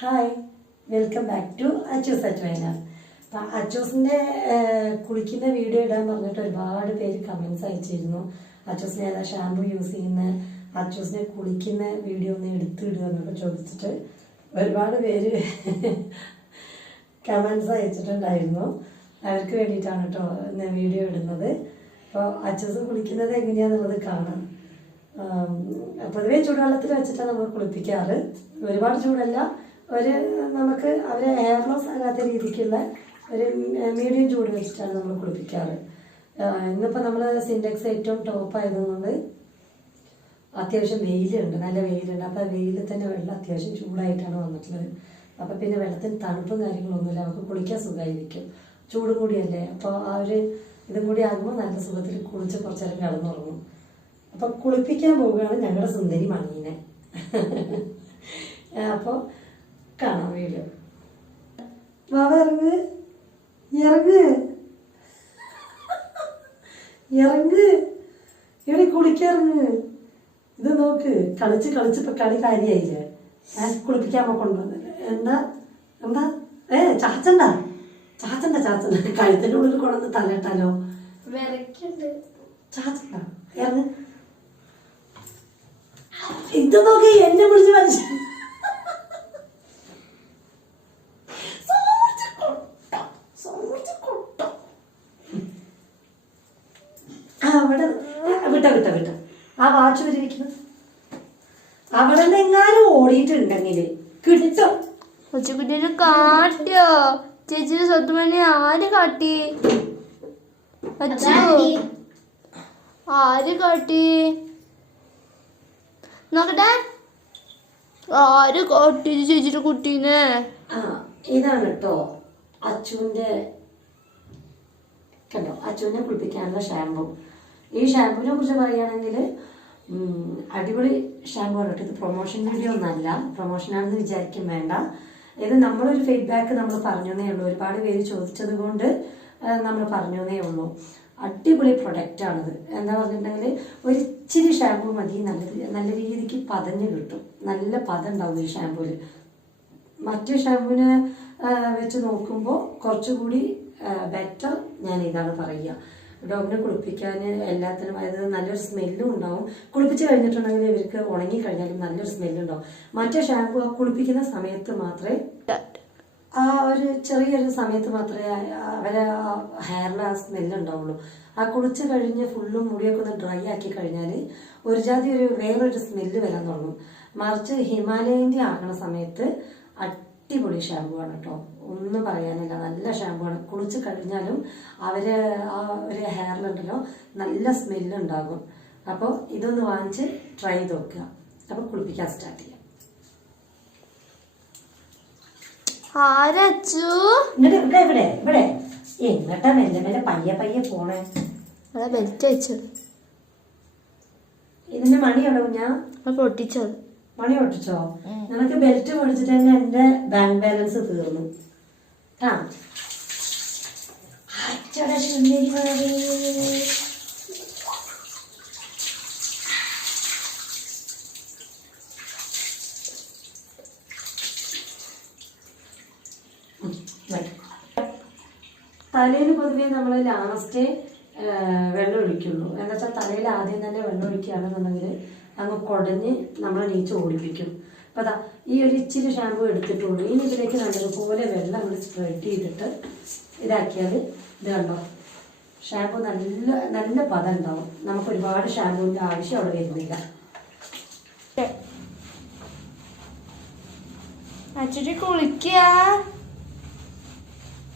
Hi welcome back to Achus at Wayanad അപ്പം അച്ചൂസിന്റെ കുളിക്കുന്ന വീഡിയോ ഇടാൻ പറഞ്ഞിട്ട് ഒരുപാട് പേര് കമൻസ് അയച്ചിരുന്നു. അച്ചൂസിന് ഏതാ ഷാമ്പു യൂസ് ചെയ്യുന്ന അച്ചൂസിനെ കുളിക്കുന്ന വീഡിയോ ഒന്ന് എടുത്തിടുക എന്നൊക്കെ ചോദിച്ചിട്ട് ഒരുപാട് പേര് കമൻസ് അയച്ചിട്ടുണ്ടായിരുന്നു. അവർക്ക് വേണ്ടിയിട്ടാണ് കേട്ടോ വീഡിയോ ഇടുന്നത്. അപ്പോൾ അച്ചൂസ് കുളിക്കുന്നത് എങ്ങനെയാണെന്നുള്ളത് കാണാം. പൊതുവേ ചൂടുവെള്ളത്തിൽ വെച്ചിട്ടാണ് നമ്മൾ കുളിപ്പിക്കാറ്. ഒരുപാട് ചൂടല്ല. ഒരു നമുക്ക് അവരെ എയർ ലോസ് ആകാത്ത രീതിക്കുള്ള ഒരു മീഡിയം ചൂട് വെച്ചിട്ടാണ് നമ്മൾ കുളിപ്പിക്കാറ്. ഇന്നിപ്പോ ഇന്നിപ്പോൾ നമ്മൾ സിൻഡെക്സ് ഏറ്റവും ടോപ്പ് ആയതുകൊണ്ട് അത്യാവശ്യം വെയിലുണ്ട് നല്ല വെയിലുണ്ട്. അപ്പോൾ വെയിലിൽ തന്നെ വെള്ളം അത്യാവശ്യം ചൂടായിട്ടാണ് വന്നിട്ടുള്ളത്. അപ്പോൾ പിന്നെ വെള്ളത്തിന് തണുപ്പും കാര്യങ്ങളൊന്നുമില്ല നമുക്ക് കുളിക്കാൻ സുഖമായിരിക്കും. ചൂട് കൂടിയല്ലേ? അപ്പോൾ ആ ഒരു ഇതും കൂടി ആകുമ്പോൾ നല്ല സുഖത്തിൽ കുളിച്ച് കുറച്ച് നേരം കിടന്നുറങ്ങും. അപ്പൊ കുളിപ്പിക്കാൻ പോവുകയാണ് ഞങ്ങളുടെ സുന്ദരി മണീനെ. അപ്പോൾ കാണാം വീഡിയോ വാവ ഇറങ്ങ്. ഇറങ്ങ്. ഇറങ്ങ്. ഇവിടെ കുളിക്കിറങ്ങ് ഇത് നോക്ക്. കളിച്ച് കളിച്ച് ഇപ്പൊ കളി കാര്യായില്ലേ? ഞാൻ കുളിപ്പിക്കാൻ കൊണ്ടുവന്നത് എന്താ? എന്താ? ഏ ചാച്ചണ്ട. ചാച്ചണ്ട ചാച്ചണ്ട. കഴുത്തിന്റെ ഉള്ളിൽ കൊണ്ടുവന്ന് തലയിട്ടാലോ? ചാച്ചണ്ട. ഇറങ്ങ്. ഇത് നോക്കി എന്നെ വിളിച്ച് മനുഷ്യ അവിടെ വിട്ട വിട്ട വിട്ട. ആ വാച്ച് വരിയിരിക്കുന്നത് അവിടെ നിന്നെങ്ങാനും ഓടിയിട്ടുണ്ടെങ്കിൽ കിട്ടും? കൊച്ചുകുട്ടിനെ കാട്ടിയോ ചേച്ചിയുടെ സ്വത്തുമണി ആര് കാട്ടി? അച്ഛോ. ആര് കാട്ടി? നോക്കട്ടെ. ആര് കാട്ടി ചേച്ചിയുടെ കുട്ടീനെ? ആ ഇതാണ് കേട്ടോ. അച്ചുവിന്റെ കണ്ടോ? അച്ചുവിനെ കുളിപ്പിക്കാനുള്ള ഷാമ്പു. ഈ ഷാമ്പുവിനെ കുറിച്ച് പറയുകയാണെങ്കിൽ അടിപൊളി ഷാമ്പു ആണ് കേട്ടോ. ഇത് പ്രൊമോഷൻ വീഡിയോ ഒന്നല്ല. പ്രൊമോഷനാണെന്ന് വിചാരിക്കും വേണ്ട. ഇത് നമ്മളൊരു ഫീഡ്ബാക്ക് നമ്മൾ പറഞ്ഞേ ഉള്ളൂ. ഒരുപാട് പേര് ചോദിച്ചത് കൊണ്ട് നമ്മൾ പറഞ്ഞേ ഉള്ളൂ. അടിപൊളി പ്രൊഡക്റ്റ് ആണിത്. എന്താ പറഞ്ഞിട്ടുണ്ടെങ്കിൽ ഒരു ഇച്ചിരി ഷാമ്പു മതി. നല്ല നല്ല രീതിക്ക് പതഞ്ഞ് കിട്ടും. നല്ല പതം ഉണ്ടാവും ഈ ഷാമ്പൂവിൽ മറ്റു ഷാമ്പുവിനെ വെച്ച് നോക്കുമ്പോൾ കുറച്ചുകൂടി ബെറ്റർ ഞാൻ ഇതാണ് പറയുക. ഡോഗിനെ കുളിപ്പിക്കാൻ എല്ലാത്തിനും അതായത് നല്ലൊരു സ്മെല്ലും ഉണ്ടാവും. കുളിപ്പിച്ച് കഴിഞ്ഞിട്ടുണ്ടെങ്കിൽ ഇവർക്ക് ഉണങ്ങി കഴിഞ്ഞാലും നല്ലൊരു സ്മെല്ലുണ്ടാവും മറ്റേ ഷാമ്പു ആ കുളിപ്പിക്കുന്ന സമയത്ത് മാത്രമേ ആ ഒരു ചെറിയൊരു സമയത്ത് മാത്രമേ അവരെ ഹെയറിൽ ആ സ്മെല്ല് ഉണ്ടാവുള്ളൂ. ആ കുളിച്ച് കഴിഞ്ഞ് ഫുള്ളും മുടിയൊക്കെ ഒന്ന് ഡ്രൈ ആക്കി കഴിഞ്ഞാൽ ഒരു ജാതി ഒരു വേറൊരു സ്മെല്ല് വരാൻ തുടങ്ങും. മറിച്ച് ഹിമാലയന്റെ ആക്കണ സമയത്ത് അടിപൊളി ഷാമ്പു ആണ് കേട്ടോ ഒന്നും പറയാനില്ല. നല്ല ഷാമ്പൂ ആണ്. കുളിച്ച് കഴിഞ്ഞാലും അവർ ആ ഒരു ഹെയറിലുണ്ടല്ലോ നല്ല സ്മെല്ലുണ്ടാകും അപ്പോൾ ഇതൊന്ന് വാങ്ങിച്ച് ട്രൈ ചെയ്ത് നോക്കുക. അപ്പോൾ കുളിപ്പിക്കാൻ സ്റ്റാർട്ട് ചെയ്യാം. ഇവിടെ ഇവിടെ ഇവിടെ. എങ്ങട്ടാ മെല്ലെ മെല്ലെ പയ്യെ പയ്യെ പോണേ. ബെൽറ്റ് അയച്ചത് ഇതിന്റെ മണി എവിടെ ഞാൻ അത് പൊട്ടിച്ചത് മണി പൊട്ടിച്ചോ? നിനക്ക് ബെൽറ്റ് മേടിച്ചിട്ട് തന്നെ എന്റെ ബാങ്ക് ബാലൻസ് തീർന്നു. ആ. തലയിൽ പൊതുവെ നമ്മൾ ലാസ്റ്റ് വെള്ളം ഒഴിക്കുള്ളൂ എന്ന് വെച്ചാൽ തലയിൽ ആദ്യം തന്നെ വെള്ളം ഒഴിക്കുകയാണെന്നുണ്ടെങ്കിൽ അങ്ങ് കുടഞ്ഞ് നമ്മൾ നീച്ച് ഓടിപ്പിക്കും. അപ്പോൾ അതാ ഈ ഒരു ഇച്ചിരി ഷാമ്പു എടുത്തിട്ടുള്ളൂ. ഇനി ഇതിലേക്ക് നല്ലതുപോലെ വെള്ളം നമ്മൾ സ്പ്രെഡ് ചെയ്തിട്ട് ഇതാക്കിയാൽ ഇത് കണ്ടോ? ഷാമ്പു നല്ല നല്ല പദം ഉണ്ടാവും. നമുക്ക് ഒരുപാട് ഷാമ്പുവിന്റെ ആവശ്യം അവിടെ വരുന്നില്ല. കുളിക്കുക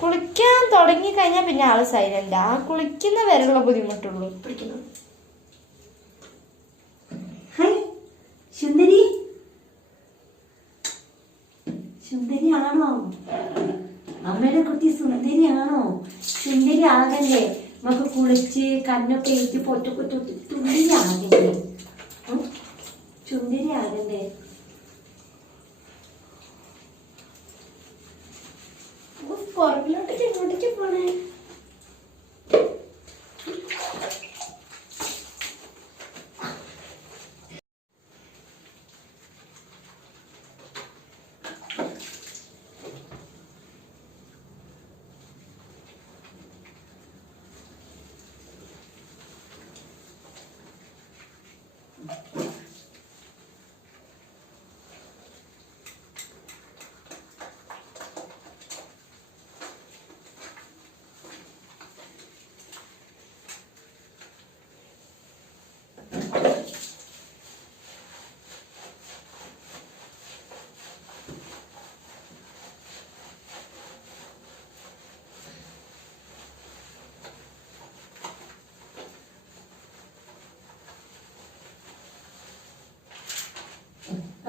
കുളിക്കാൻ തുടങ്ങി കഴിഞ്ഞാൽ പിന്നെ ആൾ സൈലന്റ് ആ. കുളിക്കുന്ന വരെയുള്ള ബുദ്ധിമുട്ടുള്ളൂ. പിടിക്കുന്നു ഹായ് സുന്ദരി സുന്ദരിയാണോ? അമ്മയുടെ കുട്ടി സുന്ദരിയാണോ? സുന്ദരി ആകല്ലേ നമുക്ക് കുളിച്ച് കണ്ണൊക്കെ എഴുതി പൊറ്റ പൊറ്റ തുള്ളി ആകല്ലേ ചുന്തിരി ആകല്ലേ പുറകിലോട്ടേക്ക് എങ്ങോട്ടേക്ക് പോണേ?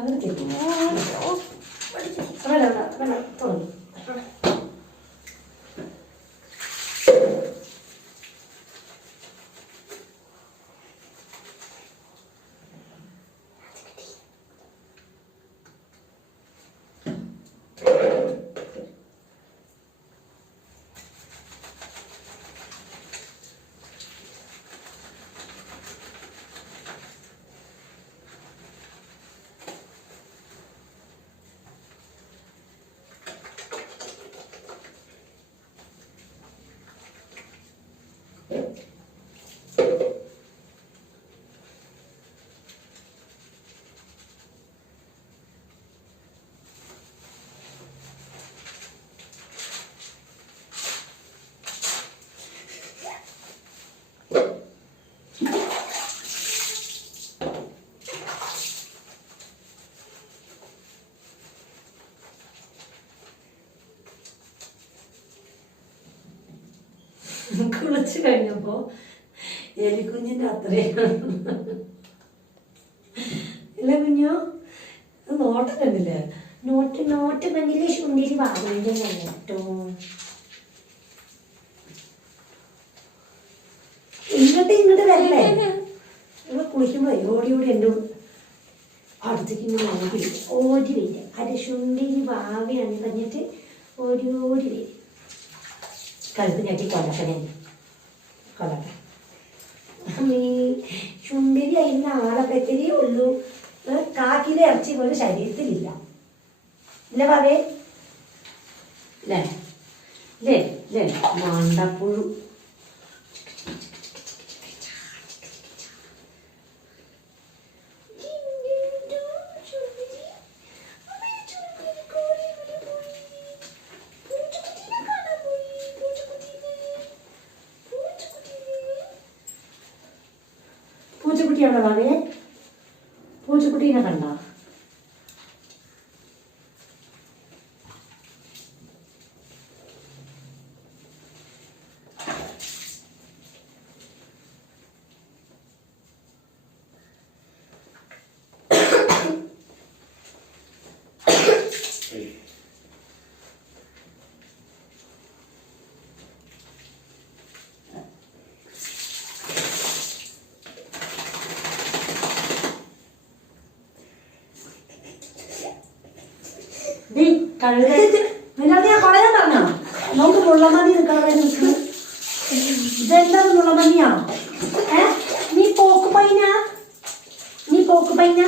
നിർത്തിയിരിക്കും വേണ്ട വേണ്ട വേണ്ട തുറന്നു കുളിച്ച് കഴിഞ്ഞപ്പോ എലിക്കുഞ്ഞിന്റെ അത്രയും ഇല്ല കുഞ്ഞോ നോട്ടം കണ്ടില്ലേ? നോട്ട് നോട്ട് കണ്ടില്ലേ? ശുണ്ടിരി വാങ്ങുന്നുണ്ട് നോട്ടോ. ഇങ്ങോട്ട് ഇങ്ങോട്ട് വരല്ലേ? ഇവ കുളിക്കുമ്പോ ഓടി ഓടി എന്റെ അടുത്തേക്ക് ഓടി വരും. ഓടി വരിക അത് ശുണ്ടിരി വാവയാണ് പറഞ്ഞിട്ട് ഓടി ഓടി വരും. കഴുത്ത് ഞെട്ടി കൊല്ലട്ടെ കൊല്ലട്ടെ അമ്മേ ചുണ്ടിൽ അതിന് ആളൊക്കെ ഉള്ളൂ. കാക്കിലെ ഇറച്ചി പോലെ ശരീരത്തിലില്ല. ഇല്ല പാവേ. ഇല്ലേ? ഇല്ലേ? ഇല്ലേ? മണ്ടപ്പുഴു പൂച്ചക്കുട്ടിയാണോ പാവേ പൂച്ചക്കുട്ടീനെ കണ്ടോ? ഡീ കഴുക. നിന്നോട് ഞാൻ പറയാൻ പറഞ്ഞോ? നമുക്ക് മുള്ളമണി നിൽക്കാൻ വേണ്ടി നിൽക്കുന്നു ഇതെന്താണ് മുള്ളമണിയാ ഏ? നീ പോക്ക് പൈന നീ പോക്ക് പൈന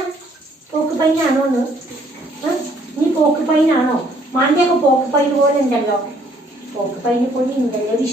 പോക്ക് പൈനാണോ എന്ന്? പോക്ക് പൈനാണോ മാണ്ടിയൊക്കെ പോക്ക് പൈൻ പോലെ ഉണ്ടല്ലോ. പോക്ക് പൈനെ കൊണ്ട് ഉണ്ടല്ലോ ഒരു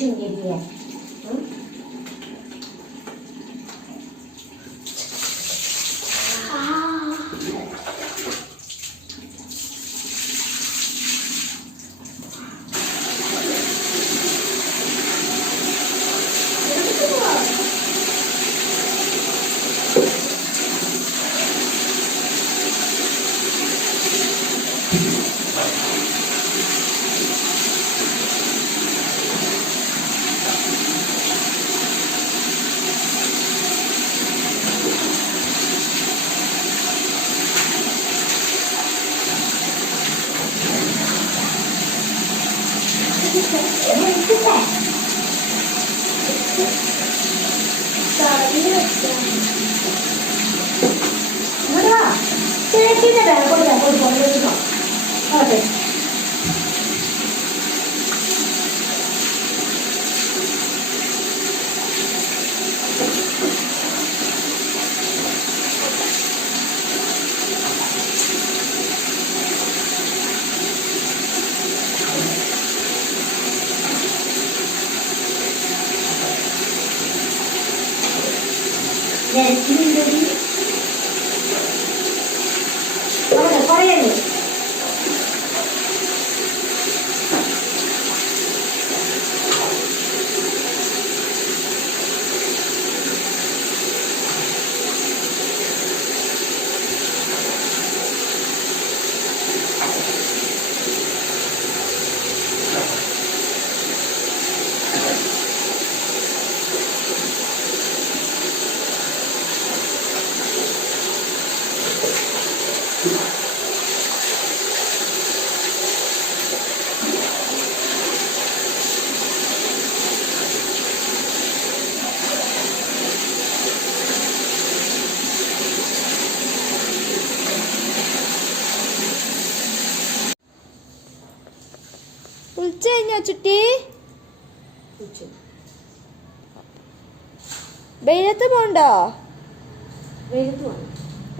കുളിച്ചു കഴിഞ്ഞോ ചുട്ടി? വെയിലത്ത് പോണ്ടോ?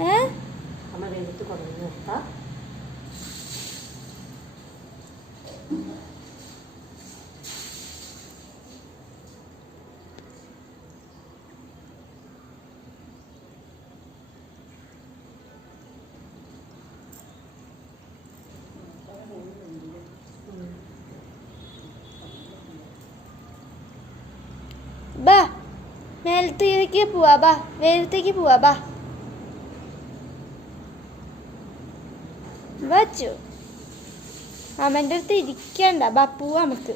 ഏ? മേലത്തേക്ക് പോവാ ബാ വെയിലത്തേക്ക് പോവാ ബാ. വച്ചു അമ്മന്റെ അടുത്ത് ഇരിക്കണ്ട ബാ പോവാ നമുക്ക്.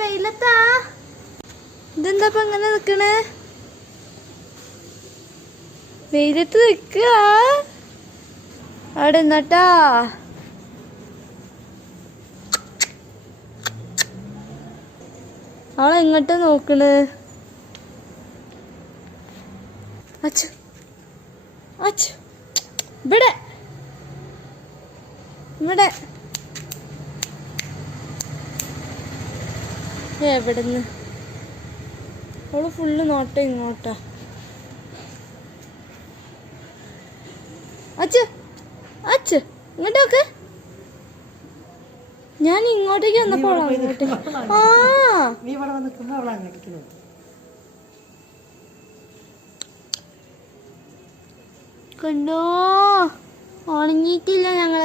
വെയിലത്താ. ഇതെന്താ ഇപ്പൊ ഇങ്ങനെ നിക്കണേ? വെയിലത്ത് നിക്കുക അവിടെ നിന്നട്ടാ. അവളെ എങ്ങോട്ടാ നോക്കണ്? അച്ഛ അച്ഛ ഇവിടെ. ഇവിടെ. എവിടുന്ന്? അവൾ ഫുള്ള് നോട്ടം ഇങ്ങോട്ടാ. അച്ഛ അച്ഛ ഇങ്ങോട്ടൊക്കെ. ഞാൻ ഇങ്ങോട്ടേക്ക് വന്നപ്പോ ആ. നീ ഇവിടെ വന്ന് നിൽക്കുമ്പോൾ അവൾ അങ്ങോട്ടേക്ക് നോക്കും കണ്ടോ? ഉണങ്ങിയിട്ടില്ല ഞങ്ങൾ.